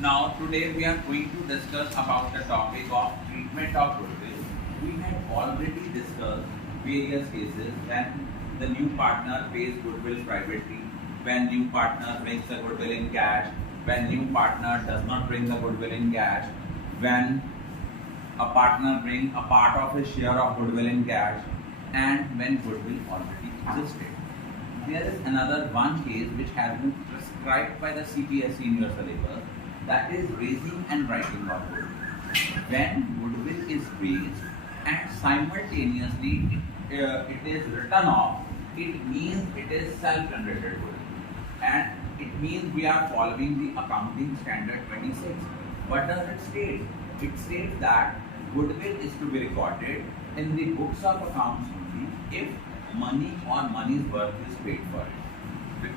Now today we are going to discuss about the topic of treatment of goodwill. We have already discussed various cases when the new partner pays goodwill privately, when new partner brings the goodwill in cash, when new partner does not bring the goodwill in cash, when a partner brings a part of his share of goodwill in cash, and when goodwill already existed. There is another one case which has been prescribed by the CPSE in your syllabus, that is raising and writing of goodwill. When goodwill is raised and simultaneously it is written off, it means it is self-generated goodwill, and it means we are following the accounting standard 26. What does it state? It states that goodwill is to be recorded in the books of accounts only if money or money's worth is paid for it.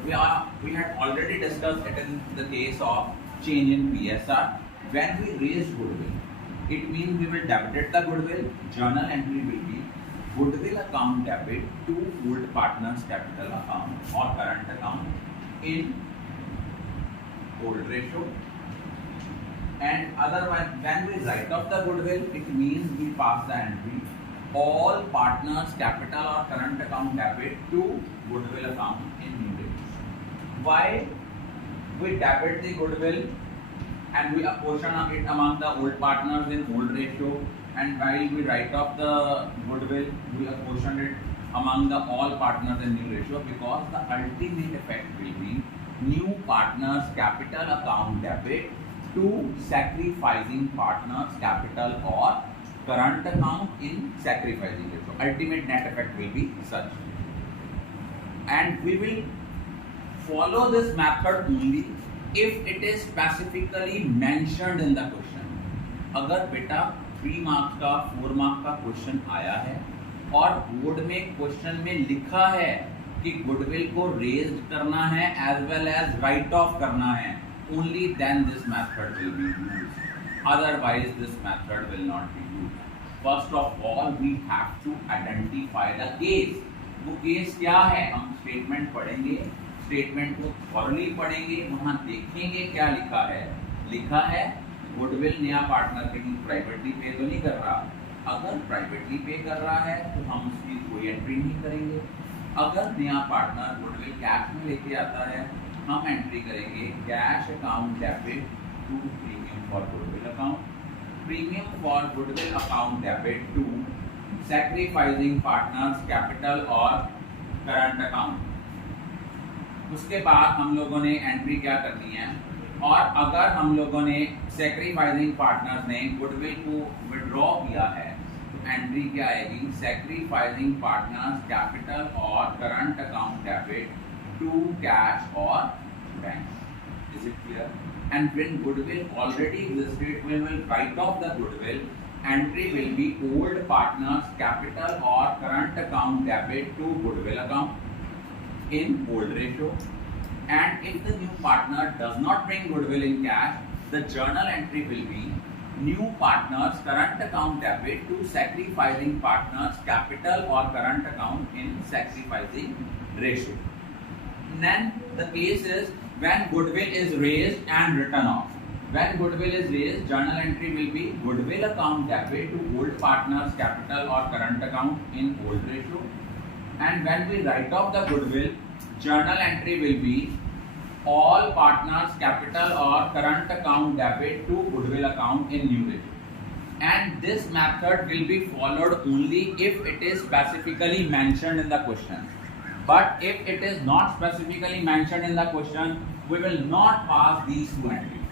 We had already discussed it in the case of change in PSR. When we raise goodwill, it means we will debit the goodwill. Journal entry will be goodwill account debit to old partners capital account or current account in old ratio. And otherwise, when we write off the goodwill, it means we pass the entry all partners capital or current account debit to goodwill account in new ratio. Why we debit the goodwill and we apportion it among the old partners in old ratio, and while we write off the goodwill, we apportion it among the all partners in new ratio, because the ultimate effect will be new partners capital account debit to sacrificing partners capital or current account in sacrificing ratio. Ultimate net effect will be such, and we will follow this method only if it is specifically mentioned in the question. अगर बेटा 3 marks का 4 marks का question आया है और board में question में लिखा है कि गुडविल को रेज करना है as well as write off करना है, only then this method will be used. Otherwise, this method will not be used. First of all, we have to identify the case. वो केस क्या है? हम statement पढ़ेंगे, statement को thoroughly पढ़ेंगे, वहाँ देखेंगे क्या लिखा है। लिखा है गुडविल नया पार्टनर कहीं प्राइवेटली पे तो नहीं कर रहा। अगर प्राइवेटली पे कर रहा है तो हम उसकी कोई एंट्री नहीं करेंगे। अगर नया पार्टनर गुडविल कैश में लेके आता है, हम एंट्री करेंगे cash account debit to premium for goodwill account, premium for goodwill account debit to sacrificing partners capital और करंट अकाउंट। उसके बाद हम लोगों ने एंट्री क्या करनी है, और अगर हम लोगों ने सैक्रिफाइसिंग पार्टनर्स ने गुडविल को विड्रॉ किया है तो एंट्री क्या आएगी, सैक्रिफाइसिंग पार्टनर्स कैपिटल और current account debit to cash or bank. Is it clear? And when goodwill already existed, we will write off the goodwill. Entry will be old partners capital or current account debit to goodwill account in old ratio. And if the new partner does not bring goodwill in cash, the journal entry will be new partners current account debit to sacrificing partners capital or current account in sacrificing ratio. Then the case is when goodwill is raised and written off. When goodwill is raised, journal entry will be goodwill account debit to old partners capital or current account in old ratio. And when we write off the goodwill, journal entry will be all partners capital or current account debit to goodwill account in new ratio. And this method will be followed only if it is specifically mentioned in the question. But if it is not specifically mentioned in the question, we will not pass these two entries.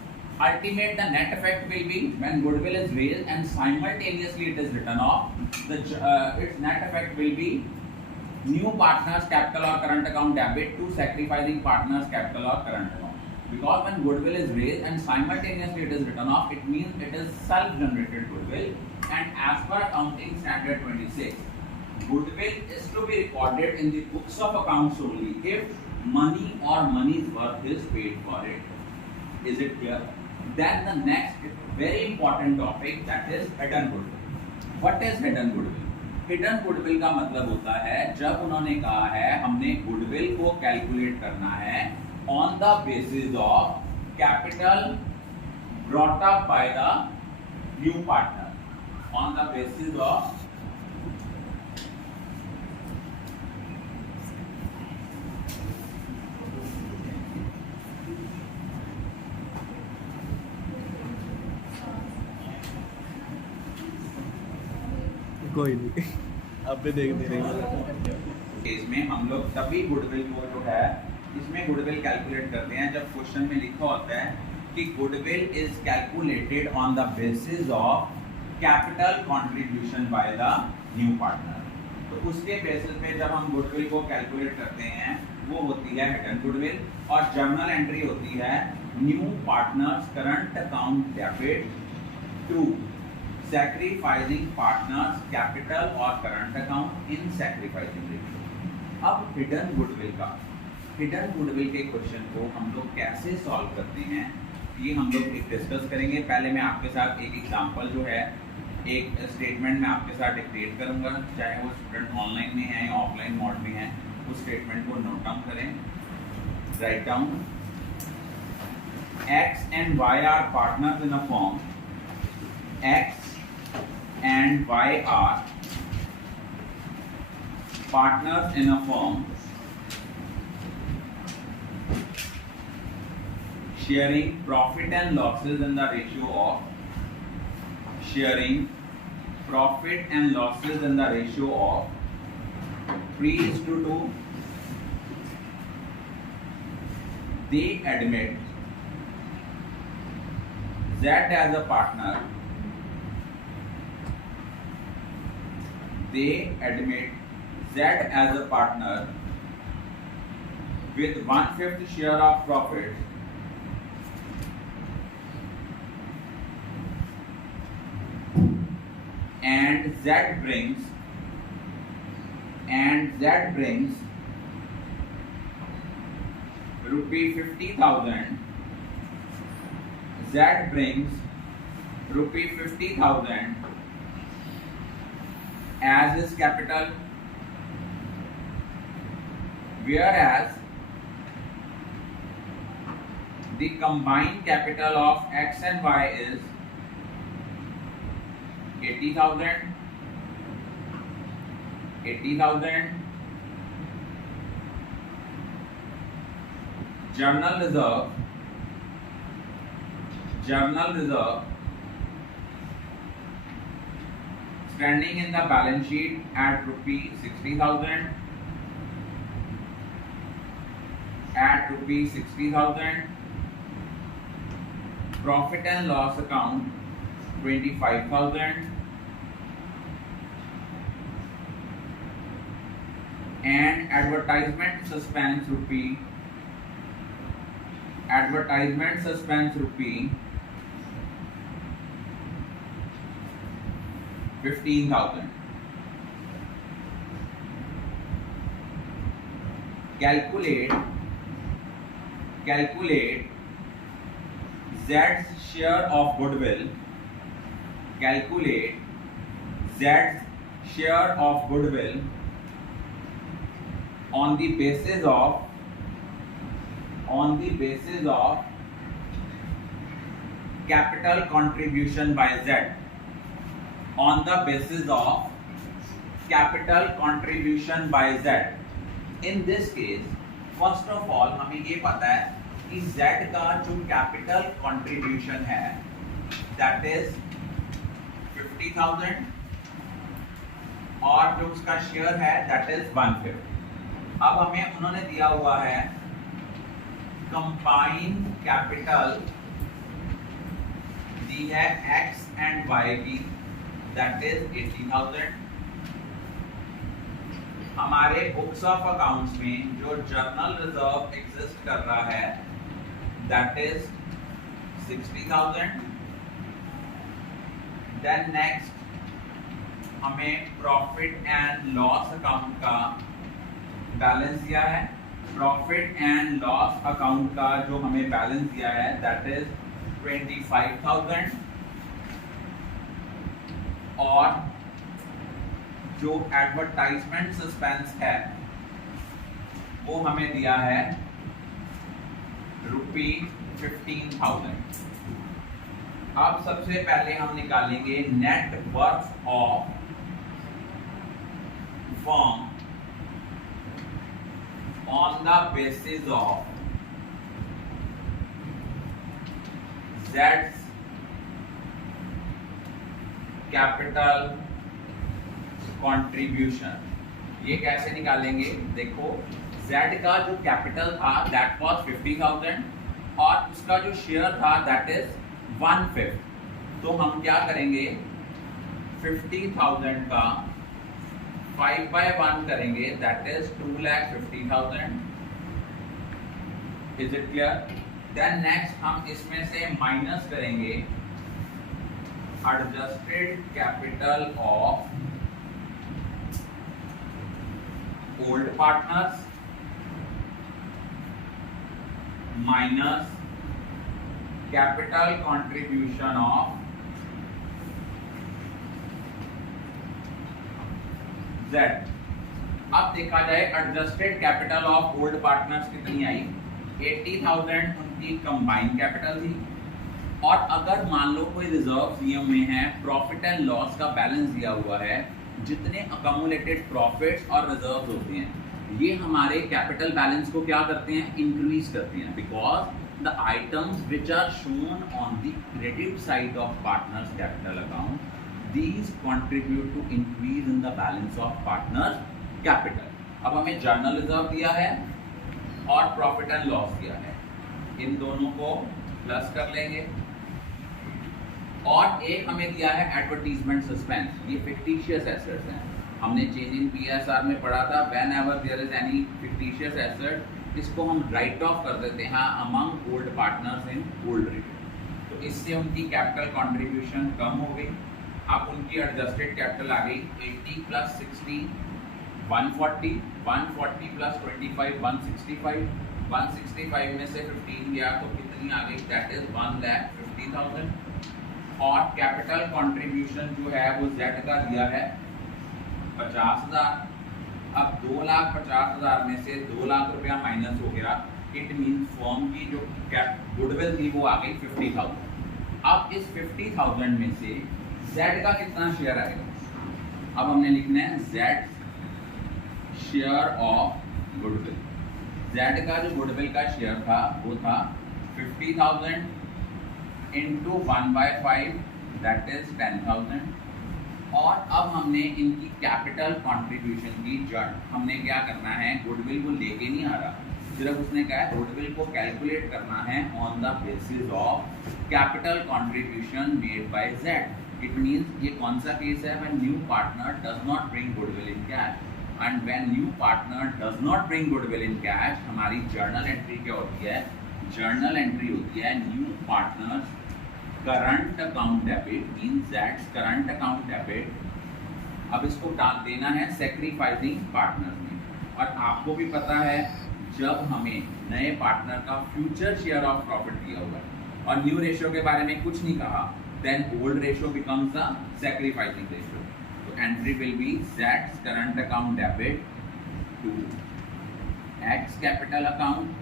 Ultimate the net effect will be when goodwill is raised and simultaneously it is written off, its net effect will be new partners capital or current account debit to sacrificing partners capital or current account. Because when goodwill is raised and simultaneously it is written off, it means it is self-generated goodwill, and as per accounting standard 26, goodwill is to be recorded in the books of accounts only if money or money's worth is paid for it. Is it clear? Then the next very important topic, that is hidden goodwill. What is hidden goodwill? Hidden goodwill का मतलब होता है जब उन्होंने कहा है हमने goodwill को कैलकुलेट करना है on the basis of capital brought up by the new partner on the basis of कोई नहीं अब भी देख दे रहे इसमें हम लोग तभी गुडविल को जो है इसमें गुडविल कैलकुलेट करते हैं जब क्वेश्चन में लिखा होता है कि goodwill is calculated on the basis of capital contribution by the new partner. तो उसके बेसिस पे जब हम गुडविल को कैलकुलेट करते हैं वो होती है हिडन गुडविल और जर्नल एंट्री होती है new partners current account debit to sacrificing partners capital और current account in sacrificing ratio. अब हिडन गुडविल के क्वेश्चन को हम लोग कैसे सॉल्व करते हैं ये हम लोग डिस्कस करेंगे। पहले मैं आपके साथ एक एग्जांपल जो है एक स्टेटमेंट में आपके साथ डिक्टेट करूंगा, चाहे वो स्टूडेंट ऑनलाइन में है या ऑफलाइन मोड में है, उस स्टेटमेंट को नोट डाउन करें। Write down X and Y are partners in a firm. X and Y are partners in a firm sharing profit and losses in the ratio of 3:2. They admit Z as a partner. They admit Z as a partner with 1/5 share of profit and Z brings rupee 50,000. Z brings rupee 50,000 as his capital, whereas the combined capital of X and Y is 80,000. Journal reserve standing in the balance sheet at rupee 60,000. Profit and loss account 25,000. And advertisement suspense rupee 15,000. Calculate Z's share of goodwill. Calculate Z's share of goodwill on the basis of capital contribution by Z. On the basis of capital contribution by Z. In this case, first of all हमें ये पता है कि Z का जो capital contribution है that is 50,000 और जो उसका शेयर है that is 1/5. अब हमें उन्होंने दिया हुआ है कंबाइंड कैपिटल दी है X एंड Y की दैट इज 80,000. हमारे बुक्स ऑफ अकाउंट्स में जो जर्नल रिजर्व एग्जिस्ट कर रहा है दैट इज 60,000. देन नेक्स्ट हमें प्रॉफिट एंड लॉस अकाउंट का बैलेंस दिया है. प्रॉफिट एंड लॉस अकाउंट का जो हमें बैलेंस दिया है दैट इज 25,000 और जो एडवर्टाइजमेंट सस्पेंस है वो हमें दिया है ₹15,000. अब सबसे पहले हम निकालेंगे net worth of firm on the basis of Z's capital contribution. ये कैसे निकालेंगे? देखो Z का जो कैपिटल था दैट वाज 50,000 और उसका जो शेयर था दैट इज 1/5। तो हम क्या करेंगे, 50,000 का 5/1 करेंगे that is 2,50,000। Is it clear? Then next हम इसमें से माइनस करेंगे adjusted capital of old partners minus capital contribution of Z। अब देखा जाए adjusted capital of old partners कितनी आई, 80,000 उनकी कंबाइंड कैपिटल थी। और अगर मान लो कोई रिजर्व दिए हुए हैं, प्रॉफिट एंड लॉस का बैलेंस दिया हुआ है, जितने अकमुलेटेड प्रॉफिट्स और रिजर्व्स होते हैं ये हमारे कैपिटल बैलेंस को क्या करते हैं, इंक्रीज करते हैं। Because the items which are shown on the credit side of partners capital account these contribute to increase in the balance of partners capital। अब हमें जर्नल रिजर्व दिया है और प्रॉफिट एंड लॉस दिया है, इन दोनों को प्लस कर लेंगे। और एक हमें दिया है एडवर्टीजमेंट सस्पेंस, ये फिक्टिशियस एसेट्स हैं। हमने चेंज इन पीएसआर में पढ़ा था whenever there is any fictitious asset, इसको हम राइट ऑफ कर देते हैं among old partners in old rate. तो इससे उनकी कैपिटल कंट्रीब्यूशन कम हो गई। अब उनकी एडजस्टेड कैपिटल आ गई 80 + 60 140, 140 + 25 165, 165 में से 15 गया तो कितनी आ गई, दैट इज 1,50,000। और कैपिटल कंट्रीब्यूशन जो है वो Z का दिया है 50,000। अब 2,50,000 में से 2 लाख रुपया माइनस हो गया, इट मीन्स फर्म की जो गुडविल थी वो आ गई 50,000। अब इस 50,000 में से Z का कितना शेयर आएगा, अब हमने लिखना है Z share of goodwill. Z का जो गुडविल का शेयर था वो था 50,000 इंटू 1/5 दैट इज 10,000। और अब हमने इनकी कैपिटल कंट्रीब्यूशन की जड़ हमने क्या करना है, गुडविल को लेके नहीं आ रहा, सिर्फ उसने कहा है गुडविल को कैलकुलेट करना है on the basis of capital contribution made by Z। It means ये कौन सा केस है, when new partner does not bring goodwill in cash. And when new partner does not bring goodwill in cash, हमारी journal entry क्या होती है, journal entry होती है new partners current account debit, means that's current account debit. अब इसको डाल देना है सैक्रिफाइसिंग पार्टनर में। और आपको भी पता है जब हमें नए पार्टनर का फ्यूचर शेयर ऑफ प्रॉफिट दिया हुआ है और न्यू रेशियो के बारे में कुछ नहीं कहा, then old ratio becomes the sacrificing ratio। So entry will be Z's current account debit to X capital account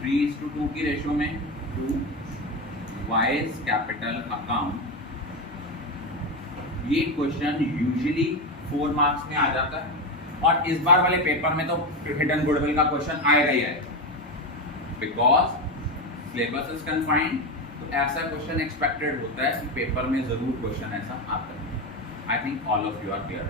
3:2 की रेशियो में to Y's capital account। ये क्वेश्चन यूजुअली 4 मार्क्स में आ जाता है और इस बार वाले पेपर में तो हिडन गुडविल का क्वेश्चन आएगा ही आएगा, बिकॉज सिलेबस इज कन्फाइंड। तो ऐसा क्वेश्चन एक्सपेक्टेड होता है कि पेपर में जरूर क्वेश्चन ऐसा आता है। I think all of you are clear.